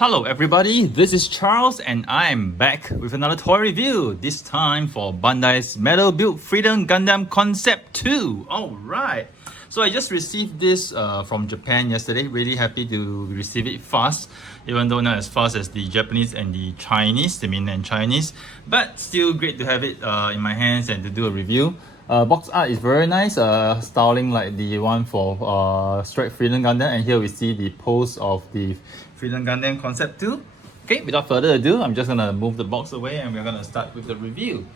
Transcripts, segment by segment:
Hello everybody, this is Charles and I'm back with another toy review, this time for Bandai's Metal Build Freedom Gundam Concept 2. Alright, so I just received this from Japan yesterday, really happy to receive it fast, even though not as fast as the Japanese and the Chinese, the mainland Chinese, but still great to have it in my hands and to do a review. Box art is very nice, styling like the one for Strike Freedom Gundam, and here we see the pose of the Freedom Gundam Concept 2. Okay, without further ado, I'm just gonna move the box away and we're gonna start with the review.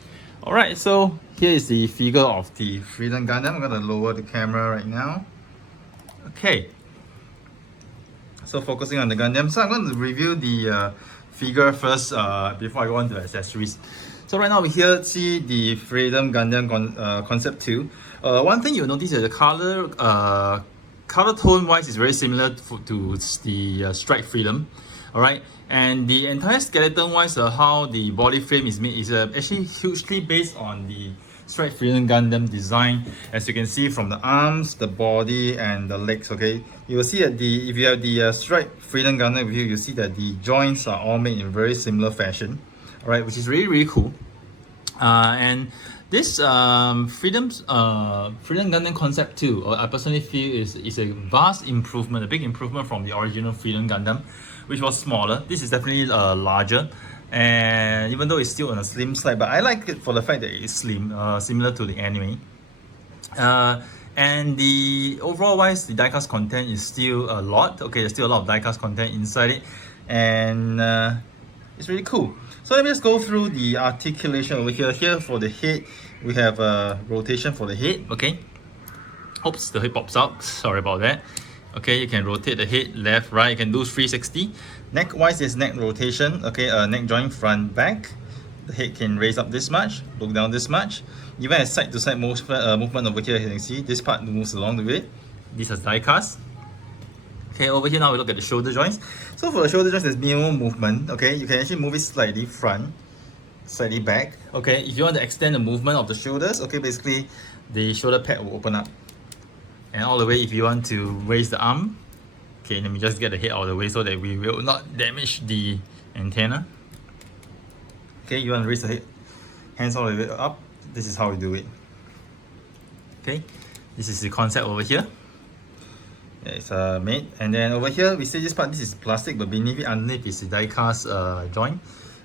Alright, so here is the figure of the Freedom Gundam. I'm gonna lower the camera right now. Okay, so focusing on the Gundam. So I'm going to review the figure first before I go on to accessories. So right now we here see the Freedom Gundam Concept 2. One thing you'll notice is the color tone wise is very similar to the Strike Freedom. Alright, and the entire skeleton wise, how the body frame is made is actually hugely based on the Strike Freedom Gundam design, as you can see from the arms, the body and the legs. Okay, you will see that if you have the Strike Freedom Gundam with you, you see that the joints are all made in very similar fashion. Alright, which is really cool. And this Freedom Gundam Concept 2, I personally feel is a vast improvement, a big improvement from the original Freedom Gundam, which was smaller. This is definitely larger, and even though it's still on a slim side, but I like it for the fact that it's slim, similar to the anime. And the overall wise, the diecast content is still a lot. Okay, there's still a lot of diecast content inside it, and it's really cool. So let me just go through the articulation over here. Here for the head, we have a rotation for the head. Okay. Oops, the head pops out. Sorry about that. Okay, you can rotate the head left, right. You can do 360. Neck wise is neck rotation. Okay, neck joint front, back. The head can raise up this much, look down this much. Even as side to side movement over here, you can see this part moves along the way. This is die cast. Okay, over here now we look at the shoulder joints. So for the shoulder joints, there's minimal movement. Okay, you can actually move it slightly front, slightly back. Okay, if you want to extend the movement of the shoulders, okay, basically the shoulder pad will open up. And all the way, if you want to raise the arm, okay, let me just get the head out of the way so that we will not damage the antenna. Okay, you want to raise the head, hands all the way up. This is how we do it. Okay, this is the concept over here. It's made, and then over here we see this part. This is plastic, but beneath it, underneath is the die-cast joint.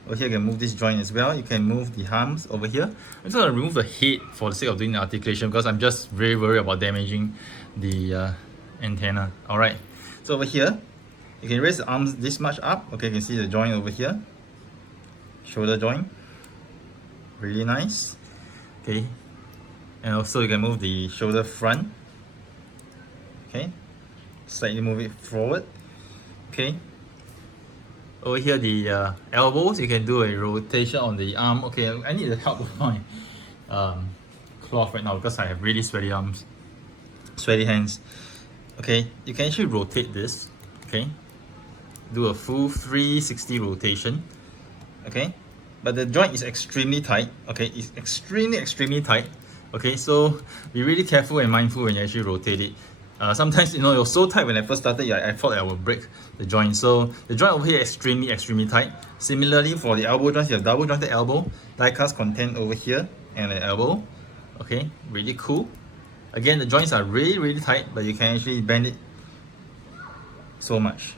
Over here you can move this joint as well. You can move the arms over here. I'm just going to remove the head for the sake of doing the articulation, because I'm just very worried about damaging the antenna. Alright, so over here you can raise the arms this much up. Okay, you can see the joint over here, shoulder joint, really nice. Okay, and also you can move the shoulder front. Okay, slightly move it forward. Okay, over here the elbows, you can do a rotation on the arm. Okay, I need the help with my cloth right now because I have really sweaty arms, sweaty hands. Okay, you can actually rotate this. Okay, do a full 360 rotation. Okay, but the joint is extremely tight. Okay, it's extremely tight. Okay, so be really careful and mindful when you actually rotate it. Sometimes, you know, it was so tight when I first started, I thought I would break the joint. So the joint over here is extremely tight. Similarly, for the elbow joints, you have double jointed elbow, die-cast content over here, and an elbow. Okay, really cool. Again, the joints are really tight, but you can actually bend it so much.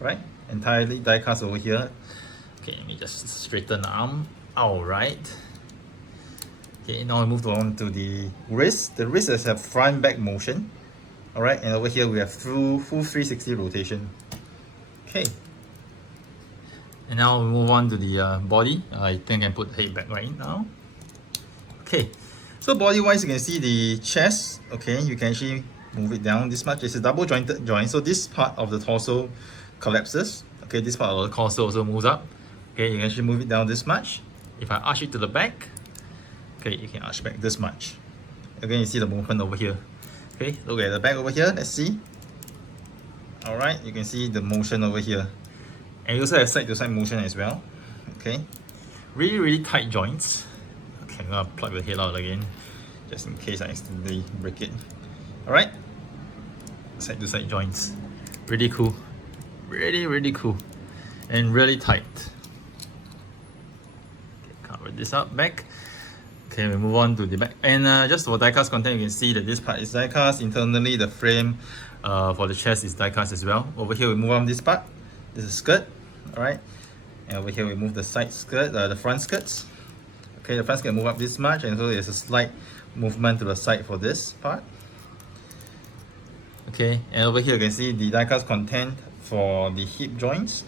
Right? Entirely die-cast over here. Okay, let me just straighten the arm. Alright. Okay, now we move on to the wrist. The wrist has a front-back motion. Alright, and over here we have full 360 rotation. Okay. And now we move on to the body. I think I can put the head back right now. Okay. So body-wise, you can see the chest. Okay, you can actually move it down this much. It's a double jointed joint, so this part of the torso collapses. Okay, this part of the torso also moves up. Okay, you can actually move it down this much. If I arch it to the back, okay, you can arch back this much. Again, you see the movement over here. Okay, look at the back over here. Let's see. Alright, you can see the motion over here. And you also have side-to-side motion as well. Okay, really tight joints. Okay, I'm gonna plug the head out again, just in case I accidentally break it. Alright, side-to-side joints. Really cool. Really cool. and really tight. Okay, cover this up back. Okay, we move on to the back. And just for die-cast content, you can see that this part is die-cast. Internally, the frame for the chest is die-cast as well. Over here, we move on this part. This is skirt, all right. And over here, we move the side skirt, the front skirts. Okay, the front skirt move up this much, and so there's a slight movement to the side for this part. Okay, and over here you can see the die-cast content for the hip joints.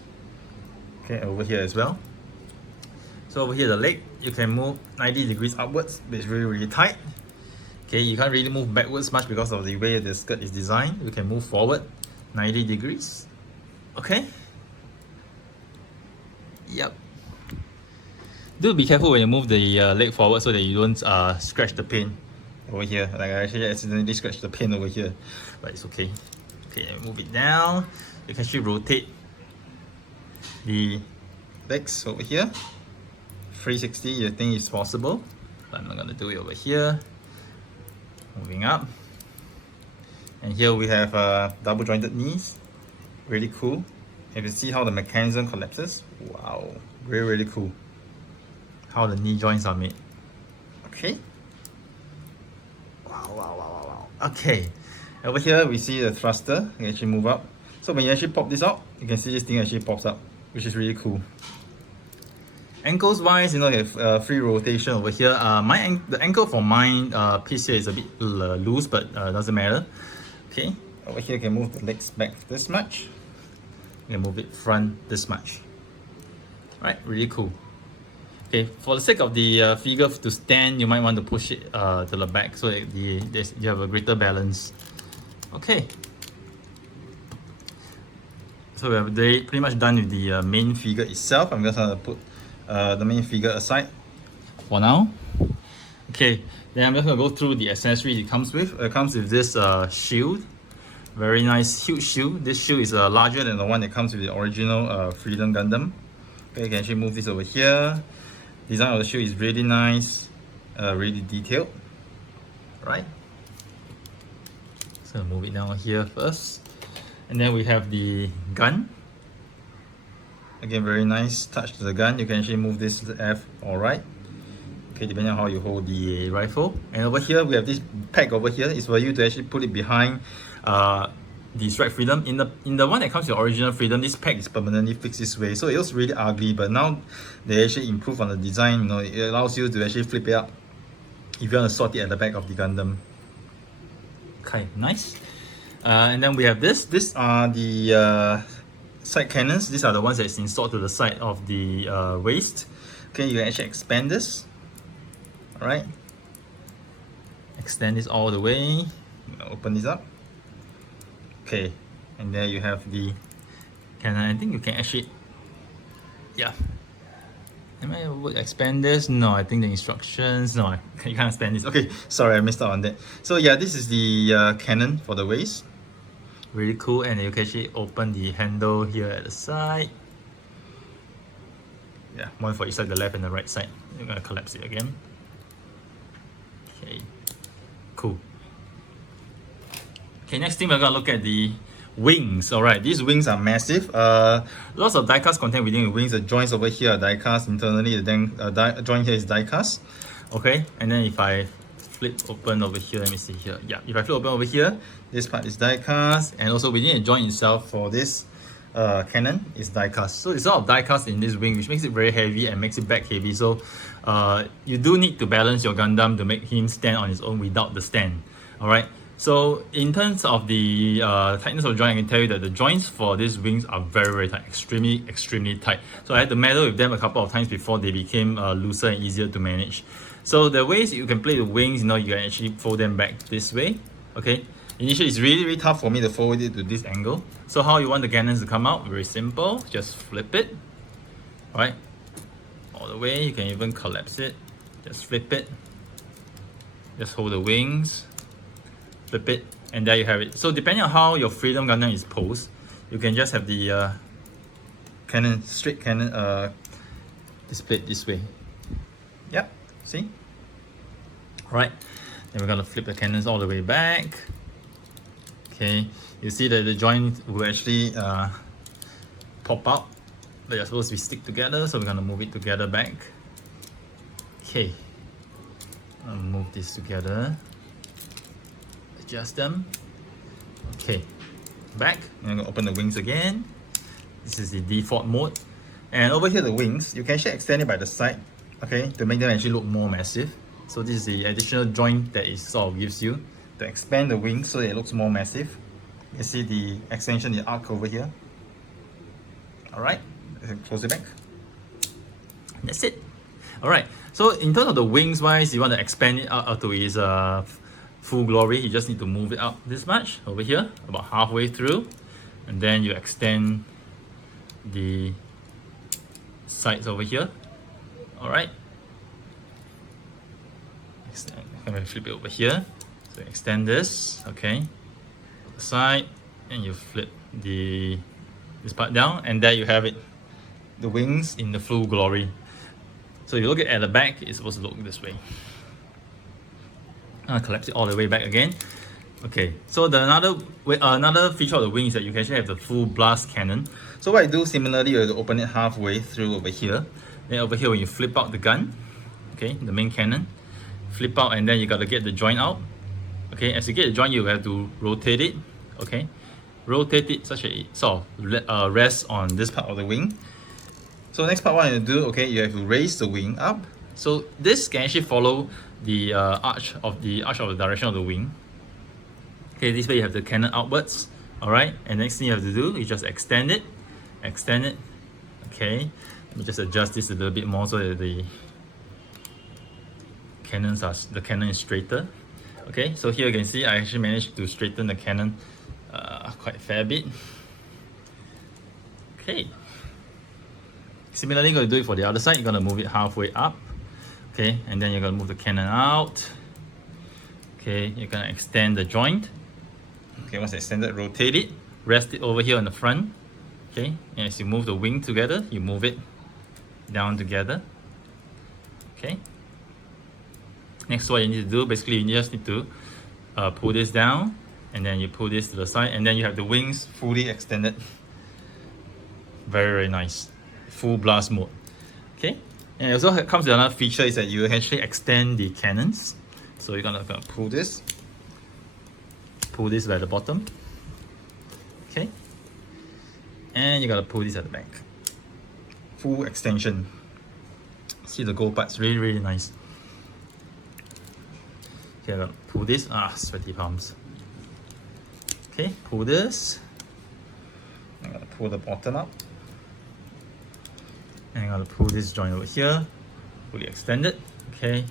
Okay, over here as well. So over here the leg, you can move 90 degrees upwards, but it's really tight. Okay, you can't really move backwards much because of the way the skirt is designed. You can move forward 90 degrees. Okay. Yep. Do be careful when you move the leg forward so that you don't scratch the pin over here. Like I actually accidentally scratched the pin over here, but it's okay. Okay, move it down. You can actually rotate the legs over here. 360, you think is possible, but I'm not gonna do it over here. Moving up, and here we have double jointed knees. Really cool. You can see how the mechanism collapses. Wow, really cool. How the knee joints are made. Okay. Wow. Okay. Over here we see the thruster. You can actually move up. So when you actually pop this out, you can see this thing actually pops up, which is really cool. Ankles wise, you know, you have free rotation over here. The ankle for mine piece here is a bit loose, but doesn't matter. Okay. Over here you can move the legs back this much. You can move it front this much. Right, really cool. Okay, for the sake of the figure to stand, you might want to push it to the back so that you have a greater balance. Okay. So we're pretty much done with the main figure itself. I'm just going to put the main figure aside for now. Okay, then I'm just going to go through the accessories it comes with. It comes with this shield. Very nice, huge shield. This shield is larger than the one that comes with the original Freedom Gundam. Okay, you can actually move this over here. Design of the shield is really nice, really detailed. Right. So move it down here first, and then we have the gun. Again, very nice touch to the gun. You can actually move this left or right. Okay, depending on how you hold the rifle. And over here we have this pack over here. It's for you to actually put it behind the Strike Freedom. In the one that comes with the original Freedom, this pack is permanently fixed this way, so it was really ugly, but now they actually improve on the design. You know, it allows you to actually flip it up if you want to sort it at the back of the Gundam. Okay, nice. And then we have this. These are the side cannons. These are the ones that's installed to the side of the waist. Okay, you can actually expand this. Alright. Extend this all the way. Open this up. Okay, and there you have the cannon. I think you can actually, yeah. Am I able to expand this? No, I think the instructions, no, you can't expand this. Okay, sorry, I missed out on that. So yeah, this is the cannon for the waist. Really cool, and you can actually open the handle here at the side. Yeah, one for each side, the left and the right side. You're gonna collapse it again. Okay, cool. Okay, next thing we're gonna look at the wings. Alright, these wings are massive. Lots of die-cast content within the wings. The joints over here are die-cast internally. The joint here is die-cast. Okay, and then if I flip open over here, let me see here. Yeah, if I flip open over here, this part is die-cast, and also within the joint itself for this cannon is die-cast. So it's a lot of die-cast in this wing, which makes it very heavy and makes it back heavy. So you do need to balance your Gundam to make him stand on his own without the stand. Alright. So in terms of the tightness of the joint, I can tell you that the joints for these wings are very tight, extremely tight. So I had to meddle with them a couple of times before they became looser and easier to manage. So the ways you can play the wings, you know, you can actually fold them back this way. Okay. Initially, it's really tough for me to fold it to this angle. So how you want the cannons to come out? Very simple. Just flip it. Alright. All the way. You can even collapse it. Just flip it. Just hold the wings. Flip it, and there you have it. So depending on how your Freedom Gundam is posed, you can just have the cannon, straight cannon displayed this way. Yep, see? Alright, then we're gonna flip the cannons all the way back. Okay, you see that the joint will actually pop out but they're supposed to be stick together, so we're gonna move it together back. Okay, I'll move this together, adjust them. Okay, back, and I'm gonna open the wings again. This is the default mode. And over here, the wings, you can actually extend it by the side, okay, to make them actually look more massive. So this is the additional joint that it sort of gives you to expand the wings so that it looks more massive. You see the extension, the arc over here. Alright, close it back. That's it. Alright, so in terms of the wings wise, you want to expand it out to its full glory. You just need to move it up this much over here, about halfway through, and then you extend the sides over here. Alright, I'm going to flip it over here. So extend this, okay, the side, and you flip this part down, and there you have it, the wings in the full glory. So if you look at the back, it's supposed to look this way. I'll collapse it all the way back again. Okay, so another feature of the wing is that you can actually have the full blast cannon. So what I do similarly, you have to open it halfway through over here. Then over here, when you flip out the gun, okay, the main cannon, flip out, and then you got to get the joint out. Okay, as you get the joint, you have to rotate it. Okay, rotate it such that it sort of rests on this part of the wing. So next part, what you do, okay, you have to raise the wing up. So this can actually follow the arch of the direction of the wing. Okay, this way you have the cannon outwards. All right, and next thing you have to do is just extend it. Okay, let me just adjust this a little bit more so that the cannon is straighter. Okay, so here you can see I actually managed to straighten the cannon quite a fair bit. Okay. Similarly, you're going to do it for the other side. You're going to move it halfway up. Okay, and then you're going to move the cannon out. Okay, you're going to extend the joint. Okay, once extended, rotate it. Rest it over here on the front. Okay, and as you move the wing together, you move it down together. Okay. Next, what you need to do, basically, you just need to pull this down, and then you pull this to the side, and then you have the wings fully extended. Very, very nice. Full blast mode. Okay, and it also comes with another feature is that you actually extend the cannons. So you're gonna pull this by the bottom. Okay, and you gotta pull this at the back. Full extension. See the gold parts, really, really nice. Okay, I'm gonna pull this. Sweaty palms. Okay, pull this. I'm gonna pull the bottom up. And I'm going to pull this joint over here, fully extend it. Okay,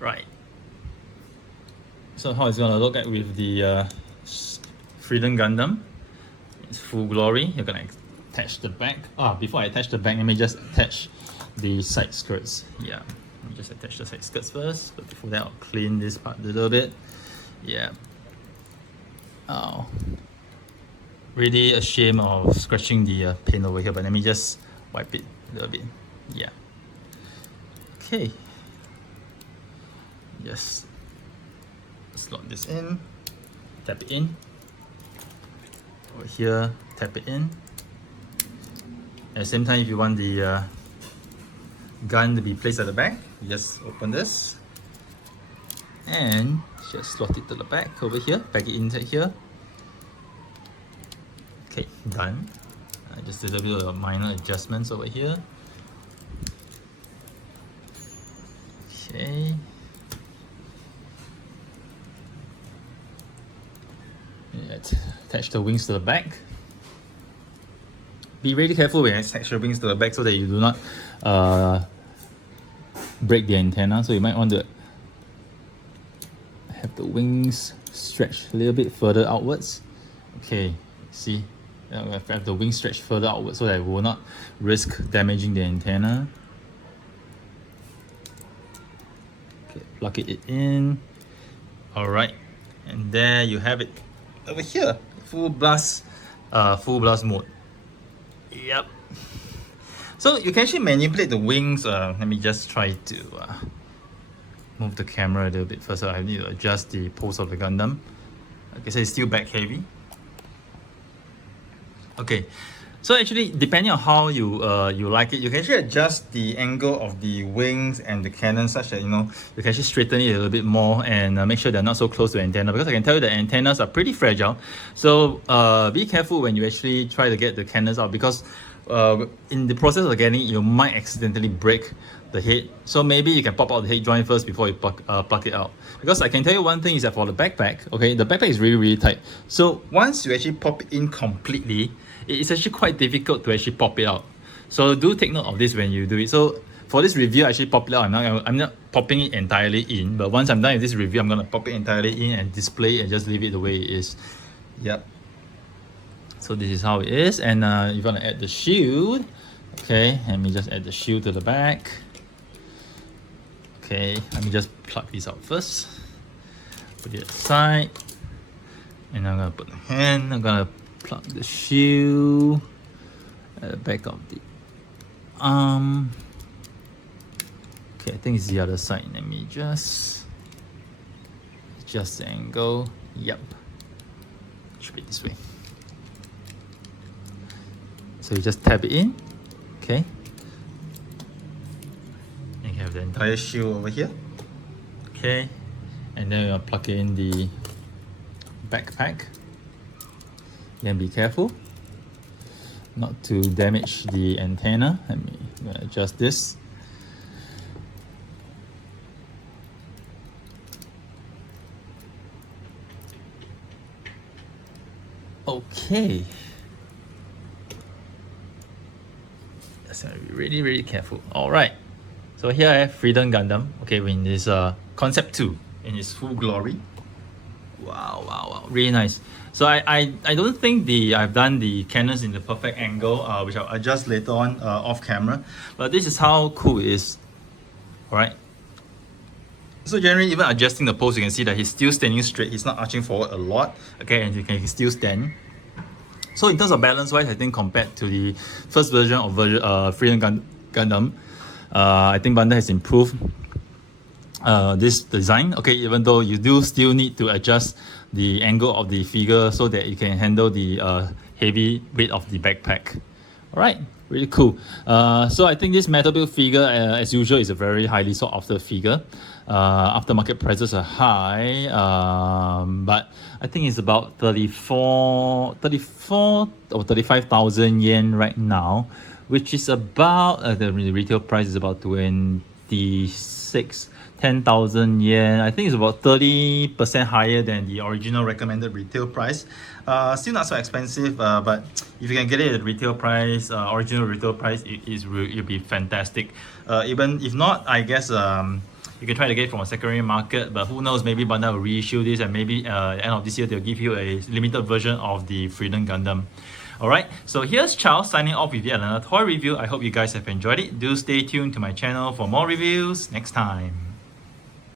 right. So how it's going to look at with the Freedom Gundam. It's full glory. You're going to attach the back. Before I attach the back, let me just attach the side skirts. Yeah, let me just attach the side skirts first. But before that, I'll clean this part a little bit. Yeah. Oh, really ashamed of scratching the paint over here, but let me just wipe it a little bit. Yeah. Okay. Just slot this in, tap it in. Over here, tap it in. At the same time, if you want the gun to be placed at the back, you just open this and just slot it to the back over here, pack it inside here. Okay, done. Just a little bit of minor adjustments over here. Okay. Let's attach the wings to the back. Be really careful when you attach your wings to the back so that you do not break the antenna. So you might want to have the wings stretched a little bit further outwards. Okay, see? Have the wing stretch further outward so that it will not risk damaging the antenna. Okay, plug it in. Alright, and there you have it. Over here, full blast mode. Yep. So you can actually manipulate the wings. Let me just try to move the camera a little bit first. So I need to adjust the pose of the Gundam. Okay, so it's still back heavy. Okay, So actually, depending on how you like it, you can actually adjust the angle of the wings and the cannon such that, you know, you can actually straighten it a little bit more and make sure they're not so close to the antenna, because I can tell you the antennas are pretty fragile. So be careful when you actually try to get the cannons out, because in the process of getting it, you might accidentally break the head. So maybe you can pop out the head joint first before you pluck it out. Because I can tell you one thing is that for the backpack, okay, the backpack is really, really tight. So once you actually pop it in completely, it's actually quite difficult to actually pop it out. So do take note of this when you do it. So for this review, I actually pop it out. I'm not popping it entirely in, but once I'm done with this review, I'm gonna pop it entirely in and display it and just leave it the way it is. Yep. So this is how it is, and you're gonna add the shield. Okay, let me just add the shield to the back. Okay, let me just plug this out first. Put it aside, and I'm gonna put the hand. I'm gonna plug the shield at the back of the arm. Okay, I think it's the other side. Let me just adjust the angle. Yep, should be this way. So you just tap it in. Okay, and you have the entire shield over here. Okay, and then you'll plug in the backpack. Then be careful not to damage the antenna. Let me adjust this. Okay. That's gonna be really, really careful. All right. So here I have Freedom Gundam. Okay, in this concept 2 in its full glory. Wow, wow, wow, really nice. So I don't think I've done the cannons in the perfect angle, which I'll adjust later on off camera. But this is how cool it is. All right. So generally, even adjusting the pose, you can see that he's still standing straight. He's not arching forward a lot. Okay, and he can still stand. So in terms of balance wise, I think compared to the first version of Freedom Gundam, I think Bandai has improved this design. Okay, even though you do still need to adjust the angle of the figure so that you can handle the heavy weight of the backpack. All right, really cool. So I think this metal build figure, as usual, is a very highly sought after figure. Aftermarket prices are high, but I think it's about 34 or 35,000 yen right now, which is about the retail price is about 10,000 yen. I think it's about 30% higher than the original recommended retail price. Still not so expensive, but if you can get it at retail price, original retail price, it'll be fantastic. Even if not, I guess you can try to get it from a secondary market, but who knows, maybe Bandai will reissue this, and maybe end of this year they'll give you a limited version of the Freedom Gundam. Alright, so here's Charles signing off with yet another toy review. I hope you guys have enjoyed it. Do stay tuned to my channel for more reviews next time.